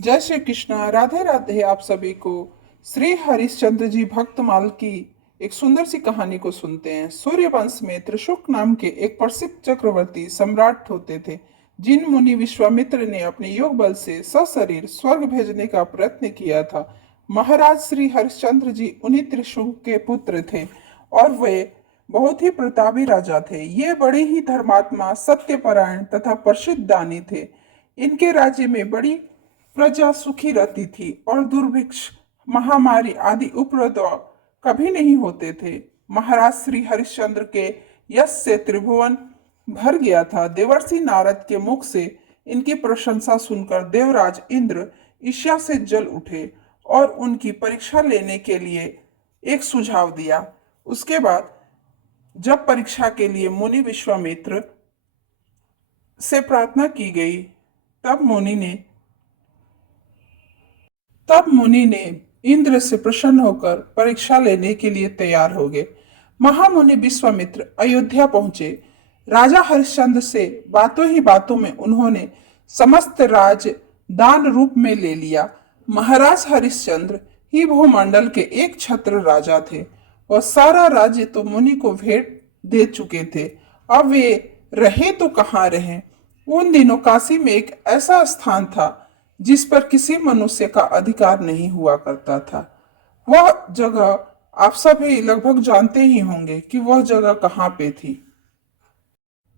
जय श्री कृष्णा। राधे राधे। आप सभी को श्री हरिश्चंद्र जी भक्तमाल की एक सुंदर सी कहानी को सुनते हैं। सूर्यवंश में त्रिशुक नाम के एक प्रसिद्ध चक्रवर्ती सम्राट होते थे, जिन मुनि विश्वामित्र ने अपने योग बल से सशरीर स्वर्ग भेजने का प्रयत्न किया था। महाराज श्री हरिश्चंद्र जी उन्हीं त्रिशुक के पुत्र थे और वे बहुत ही प्रतापी राजा थे। ये बड़े ही धर्मात्मा, सत्यपरायण तथा प्रसिद्ध दानी थे। इनके राज्य में बड़ी प्रजा सुखी रहती थी और दुर्भिक्ष, महामारी आदि उपद्रव कभी नहीं होते थे। महाराज श्री हरिश्चंद्र के यश से त्रिभुवन भर गया था। देवर्षि नारद के मुख से इनकी प्रशंसा सुनकर देवराज इंद्र ईर्ष्या से जल उठे और उनकी परीक्षा लेने के लिए एक सुझाव दिया। उसके बाद जब परीक्षा के लिए मुनि विश्वामित्र से प्रार्थना की गई, तब मुनि ने तब मुनि ने इंद्र से प्रसन्न होकर परीक्षा लेने के लिए तैयार हो गए। महामुनि विश्वामित्र अयोध्या पहुंचे। राजा हरिश्चंद्र से बातों ही बातों में उन्होंने समस्त राज दान रूप में ले लिया। महाराज हरिश्चंद्र ही भूमंडल के एक छत्र राजा थे और सारा राज्य तो मुनि को भेंट दे चुके थे। अब वे रहे तो कहाँ रहे। उन दिनों काशी में एक ऐसा स्थान था जिस पर किसी मनुष्य का अधिकार नहीं हुआ करता था। वह जगह आप सभी लगभग जानते ही होंगे कि वह जगह कहाँ पे थी।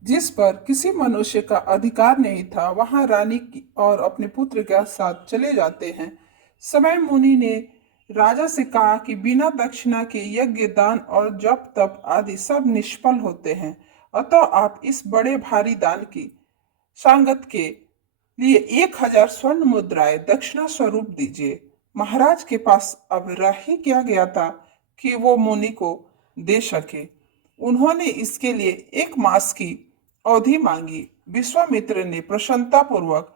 जिस पर किसी मनुष्य का अधिकार नहीं था, वहां रानी और अपने पुत्र के साथ चले जाते हैं। समय मुनि ने राजा से कहा कि बिना दक्षिणा के यज्ञ, दान और जप तप आदि सब निष्फल होते हैं, अतः आप इस बड़े भारी दान की सांगत के लिए 1,000 स्वर्ण मुद्राएं दक्षिणा स्वरूप दीजिए। महाराज के पास अब रह ही क्या गया था कि वो मुनि को दे सके। उन्होंने इसके लिए 1 मास की अवधि मांगी। विश्वामित्र ने प्रसन्नता पूर्वक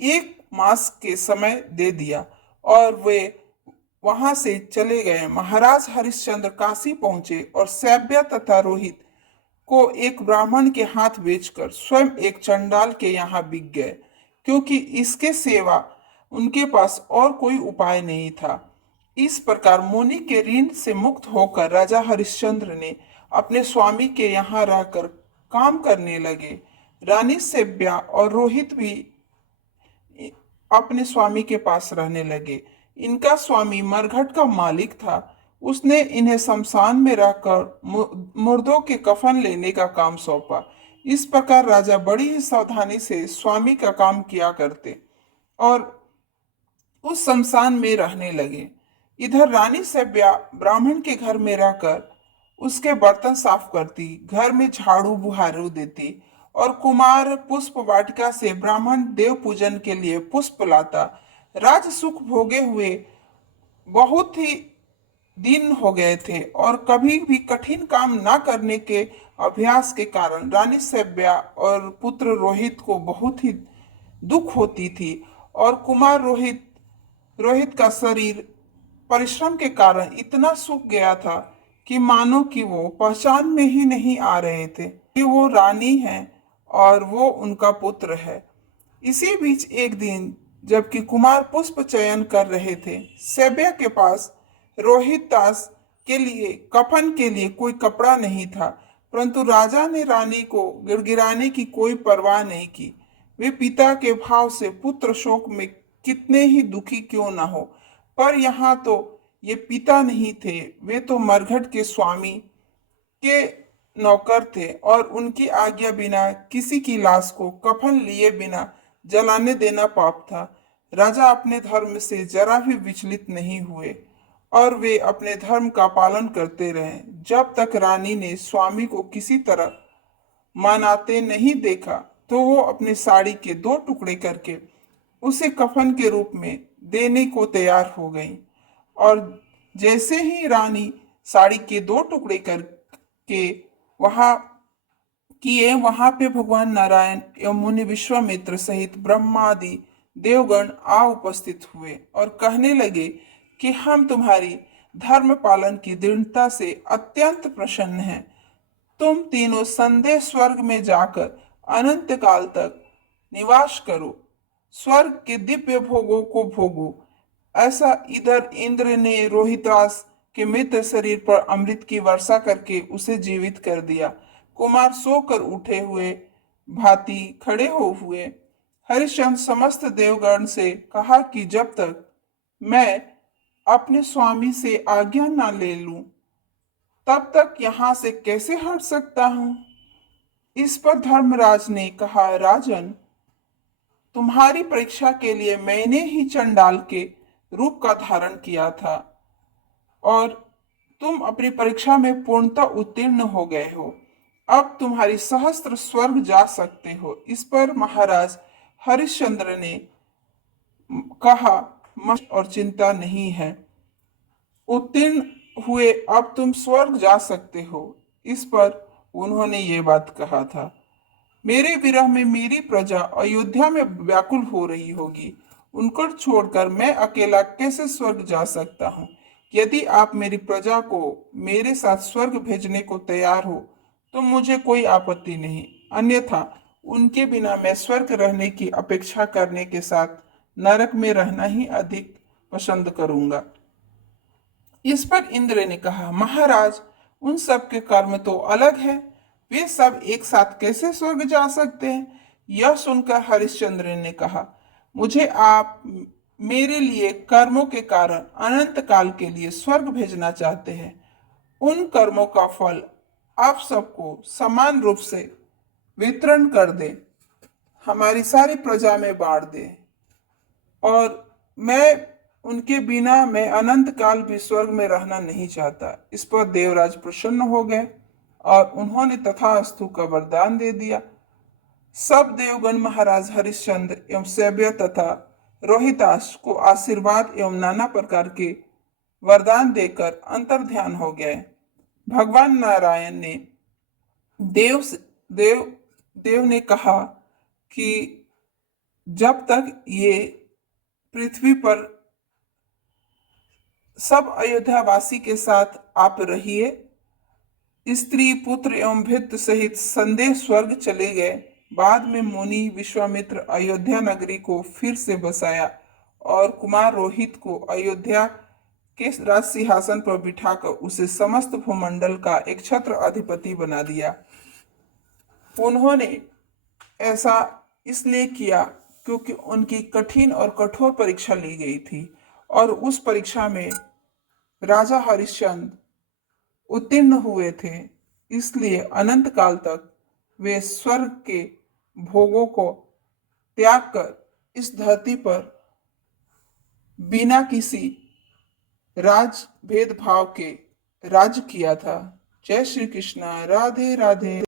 1 मास के समय दे दिया और वे वहां से चले गए। महाराज हरिश्चंद्र काशी पहुंचे और सैव्य तथा रोहित को एक ब्राह्मण के हाथ बेचकर स्वयं एक चंडाल के यहाँ बिक गए, क्योंकि इसके सेवा उनके पास और कोई उपाय नहीं था। इस प्रकार मुनि के ऋण से मुक्त होकर राजा हरिश्चंद्र ने अपने स्वामी के यहाँ रहकर काम करने लगे। रानी सेव्या और रोहित भी अपने स्वामी के पास रहने लगे। इनका स्वामी मरघट का मालिक था। उसने इन्हें शमशान में रहकर मुर्दों के कफन लेने का काम सौंपा। इस प्रकार राजा बड़ी ही सावधानी से स्वामी का काम किया करते और उस शमशान में रहने लगे। इधर रानी सेव्या ब्राह्मण के घर में रहकर उसके बर्तन साफ करती, घर में झाड़ू बुहारू देती और कुमार पुष्प वाटिका से ब्राह्मण देव पूजन के लिए पुष्प लाता। राज सुख भोगे हुए बहुत ही दिन हो गए थे और कभी भी कठिन काम ना करने के अभ्यास के कारण रानी सेव्या और पुत्र रोहित को बहुत ही दुख होती थी। और कुमार रोहित का शरीर परिश्रम के कारण इतना सूख गया था कि मानो कि वो पहचान में ही नहीं आ रहे थे कि वो रानी है और वो उनका पुत्र है। इसी बीच एक दिन जबकि कुमार पुष्प चयन कर रहे थे, सेव्या के पास रोहित दास के लिए कफन के लिए कोई कपड़ा नहीं था, परंतु राजा ने रानी को गिड़गिड़ाने की कोई परवाह नहीं की। वे पिता के भाव से पुत्र शोक में कितने ही दुखी क्यों न हो, पर यहाँ तो ये पिता नहीं थे, वे तो मरघट के स्वामी के नौकर थे और उनकी आज्ञा बिना किसी की लाश को कफन लिए बिना जलाने देना पाप था। राजा अपने धर्म से जरा भी विचलित नहीं हुए और वे अपने धर्म का पालन करते रहे। जब तक रानी ने स्वामी को किसी तरह मनाते नहीं देखा, तो वो अपनी साड़ी के 2 टुकड़े करके उसे कफन के रूप में देने को तैयार हो गई। और जैसे ही रानी साड़ी के 2 टुकड़े करके वहां पे भगवान नारायण एवं मुनि विश्वामित्र सहित ब्रह्मादि देवगण आ उपस्थित हुए और कहने लगे कि हम तुम्हारी धर्म पालन की दृढ़ता से अत्यंत प्रसन्न हैं। तुम तीनों संदेह स्वर्ग में जाकर अनंत काल तक निवास करो। स्वर्ग के दिव्य भोगों को भोगो। ऐसा इधर इंद्र ने रोहितास के मृत शरीर पर अमृत की वर्षा करके उसे जीवित कर दिया। कुमार सोकर उठे हुए भांति खड़े हो हुए। हरिश्चंद्र समस्त देवगण से कहा कि जब तक मैं अपने स्वामी से आज्ञा ना ले लूं तब तक यहां से कैसे हट सकता हूं। इस पर धर्मराज ने कहा, राजन, तुम्हारी परीक्षा के लिए मैंने ही चंडाल के रूप का धारण किया था और तुम अपनी परीक्षा में पूर्णतः उत्तीर्ण हो गए हो। अब तुम्हारी सहस्त्र स्वर्ग जा सकते हो। इस पर महाराज हरिश्चंद्र ने कहा, मत और चिंता नहीं है, उत्तीर्ण हुए, अब तुम स्वर्ग जा सकते हो। इस पर उन्होंने ये बात कहा था, मेरे विरह में मेरी प्रजा अयोध्या में व्याकुल हो रही होगी, उनको छोड़कर मैं अकेला कैसे स्वर्ग जा सकता हूँ। यदि आप मेरी प्रजा को मेरे साथ स्वर्ग भेजने को तैयार हो तो मुझे कोई आपत्ति नहीं, अन्यथा उनके बिना मैं स्वर्ग रहने की अपेक्षा करने के साथ नरक में रहना ही अधिक पसंद करूंगा। इस पर इंद्र ने कहा, महाराज, उन सब के कर्म तो अलग है, वे सब एक साथ कैसे स्वर्ग जा सकते हैं। यह सुनकर हरिश्चंद्र ने कहा, मुझे आप मेरे लिए कर्मों के कारण अनंत काल के लिए स्वर्ग भेजना चाहते हैं। उन कर्मों का फल आप सबको समान रूप से वितरण कर दे, हमारी सारी प्रजा में बांट दे, और मैं उनके बिना मैं अनंत काल भी स्वर्ग में रहना नहीं चाहता। इस पर देवराज प्रसन्न हो गए और उन्होंने तथास्तु का वरदान दे दिया। सब देवगण महाराज हरिश्चंद्र एवं सैव्य तथा रोहितास को आशीर्वाद एवं नाना प्रकार के वरदान देकर अंतर्ध्यान हो गए। भगवान नारायण ने देव देव देव ने कहा कि जब तक ये पृथ्वी पर सब अयोध्यावासी के साथ आप रहिए। स्त्री पुत्र एवं भृत्य सहित संदेह स्वर्ग चले गए। बाद में मुनि विश्वामित्र अयोध्या नगरी को फिर से बसाया और कुमार रोहित को अयोध्या के राज सिंहासन पर बिठाकर उसे समस्त भूमंडल का एक छत्र अधिपति बना दिया। उन्होंने ऐसा इसलिए किया क्योंकि उनकी कठिन और कठोर परीक्षा ली गई थी और उस परीक्षा में राजा हरिश्चंद्र उत्तीर्ण हुए थे। इसलिए अनंत काल तक वे स्वर्ग के भोगों को त्याग कर इस धरती पर बिना किसी राज भेदभाव के राज्य किया था। जय श्री कृष्णा। राधे राधे।